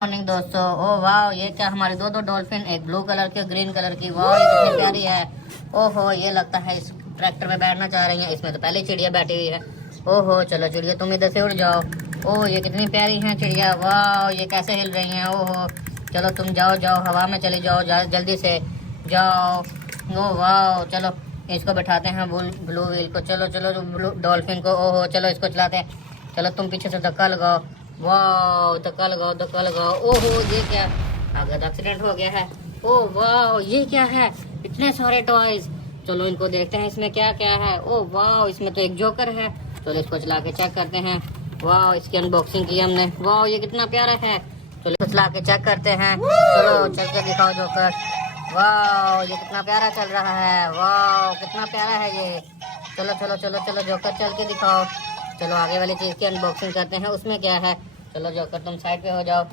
Morning दोस्तों। ओ वाह, ये क्या हमारे दो डॉल्फिन, एक ब्लू कलर की ग्रीन कलर की। वाह ये कितनी प्यारी है। ओहो, ये लगता है इस ट्रैक्टर में बैठना चाह रही है। इसमें तो पहले चिड़िया बैठी हुई है। ओहो चलो चिड़िया तुम इधर से उड़ जाओ। ओह ये कितनी प्यारी है चिड़िया। वाह ये कैसे हिल रही हैं। ओहो चलो तुम जाओ जाओ, हवा में चली जाओ, जल्दी से जाओ। ओ वाह चलो इसको बैठाते हैं ब्लू व्हील को। चलो चलो ब्लू डॉल्फिन को। ओहो चलो इसको चलाते हैं। चलो तुम पीछे से धक्का लगाओ। वाह धक्का लगाओ धक्का लगाओ। ओहो ये क्या, अगर एक्सीडेंट हो गया है। ओह वाह ये क्या है, इतने सारे टॉयज। चलो इनको देखते हैं इसमें क्या क्या है। ओह वाह इसमें तो एक जोकर है। चलो इसको चला के चेक करते हैं। वाह इसकी अनबॉक्सिंग की हमने। वाह ये कितना प्यारा है। चलो इसको चला के चेक करते हैं। चलो चल के दिखाओ जोकर। वाह ये कितना प्यारा चल रहा है। वाह कितना प्यारा है ये। चलो चलो चलो चलो जोकर चल के दिखाओ। चलो आगे वाली चीज की अनबॉक्सिंग करते हैं, उसमें क्या है। चलो जोकर तुम साइड पे हो जाओ।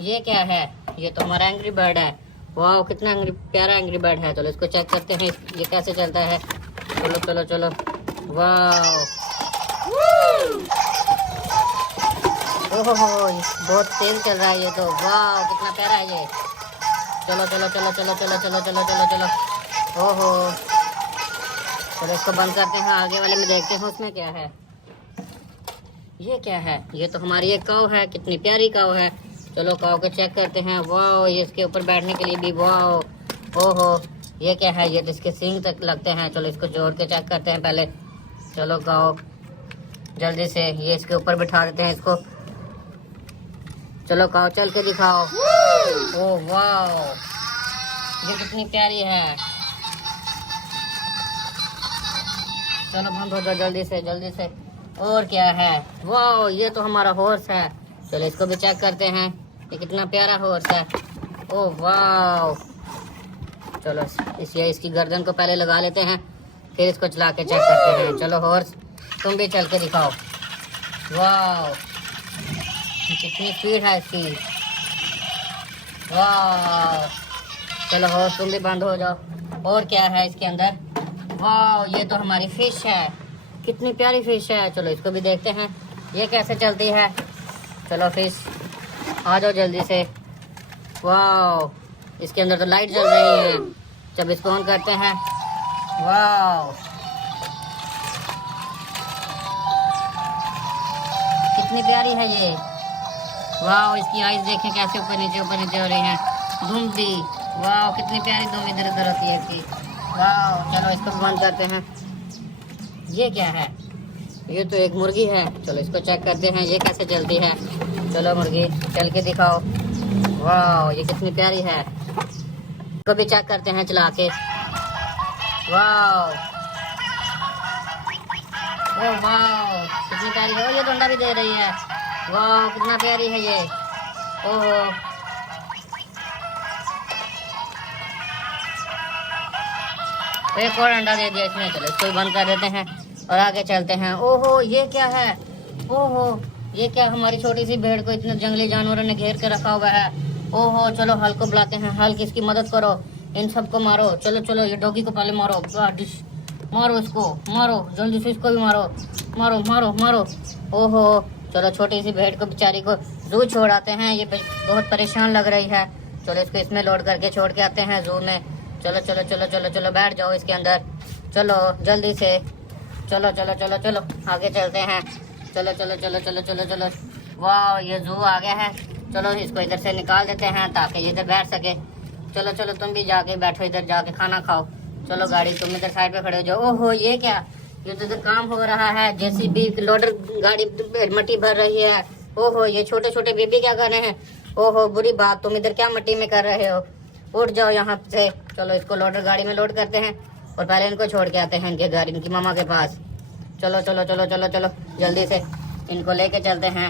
ये क्या है, ये तो हमारा एंग्री बर्ड है। वाह कितना प्यारा एंग्री बर्ड है। चलो इसको चेक करते हैं ये कैसे चलता है। चलो चलो चलो। वाह ओहो बहुत तेज चल रहा है ये तो। वाह कितना प्यारा है ये। चलो चलो चलो चलो चलो चलो चलो चलो चलो। ओहो चलो इसको बंद करते हैं, आगे वाले में देखते हैं उसमें क्या है। ये क्या है, ये तो हमारी एक काऊ है। कितनी प्यारी काऊ है। चलो काऊ को चेक करते हैं। वाह ये इसके ऊपर बैठने के लिए भी। वाह ओहो ये क्या है, ये तो इसके सींग तक लगते हैं। चलो इसको जोड़ के चेक करते हैं पहले। चलो काऊ जल्दी से ये इसके ऊपर बिठा देते हैं इसको। चलो काऊ चल के दिखाओ। ओह वाह ये कितनी प्यारी है। चलो बंद हो जाओ जल्दी से जल्दी से। और क्या है, वाह ये तो हमारा हॉर्स है। चलो इसको भी चेक करते हैं, ये कितना प्यारा हॉर्स है। ओह वाह चलो इसकी गर्दन को पहले लगा लेते हैं, फिर इसको चला के चेक करते हैं। चलो हॉर्स तुम भी चल के दिखाओ। वाह कितनी स्पीड है इसकी। वाह चलो हॉर्स तुम भी बंद हो जाओ। और क्या है इसके अंदर। वाह ये तो हमारी फिश है। कितनी प्यारी फिश है। चलो इसको भी देखते हैं ये कैसे चलती है। चलो फिश आ जाओ जल्दी से। वाह इसके अंदर तो लाइट जल रही है। जब इसको ऑन करते हैं। वाह कितनी प्यारी है ये। वाह इसकी आईज देखें कैसे ऊपर नीचे हो रही हैं। धूम दी। वाह कितनी प्यारी धूम इधर उधर होती है इसकी। वाह चलो इसको भी बंद करते हैं। ये क्या है, ये तो एक मुर्गी है। चलो इसको चेक करते हैं ये कैसे चलती है। चलो मुर्गी चल के दिखाओ। वाह ये कितनी प्यारी है। इसको भी चेक करते हैं चला के। वाह ओह वाह कितनी प्यारी है। ये तो अंडा भी दे रही है। वाह कितना प्यारी है ये। ओहो एक और अंडा दे दिया इसने। चलो इसको बंद कर देते हैं और आगे चलते हैं। ओहो ये क्या है। ओहो ये क्या, हमारी छोटी सी भेड़ को इतने जंगली जानवरों ने घेर के रखा हुआ है। ओहो चलो हल को बुलाते हैं। हल किसकी मदद करो, इन सबको मारो। चलो चलो ये डॉगी को पहले मारो। मारो इसको, मारो जल्दी से इसको भी मारो। मारो मारो मारो। ओहो चलो छोटी सी भेड़ को बेचारी को जू छोड़ आते हैं। ये बहुत परेशान लग रही है। चलो इसको इसमें लोड करके छोड़ के आते हैं जू में। चलो चलो चलो चलो चलो बैठ जाओ इसके अंदर। चलो जल्दी से चलो चलो चलो चलो आगे चलते हैं। चलो चलो चलो चलो चलो चलो। वाह ये जू आ गया है। चलो इसको इधर से निकाल देते हैं ताकि ये इधर बैठ सके। चलो चलो तुम भी जाके बैठो, इधर जाके खाना खाओ। चलो गाड़ी तुम इधर साइड पे खड़े हो जाओ। ओहो ये क्या, ये तो इधर काम हो रहा है। जेसीबी लोडर गाड़ी मट्टी भर रही है। ओहो ये छोटे छोटे बेबी क्या कर रहे हैं। ओहो बुरी बात, तुम इधर क्या मट्टी में कर रहे हो, उठ जाओ यहाँ से। चलो इसको लोडर गाड़ी में लोड करते हैं और पहले इनको छोड़ के आते हैं इनके घर, इनकी मामा के पास। चलो चलो चलो चलो चलो जल्दी से इनको लेके चलते हैं।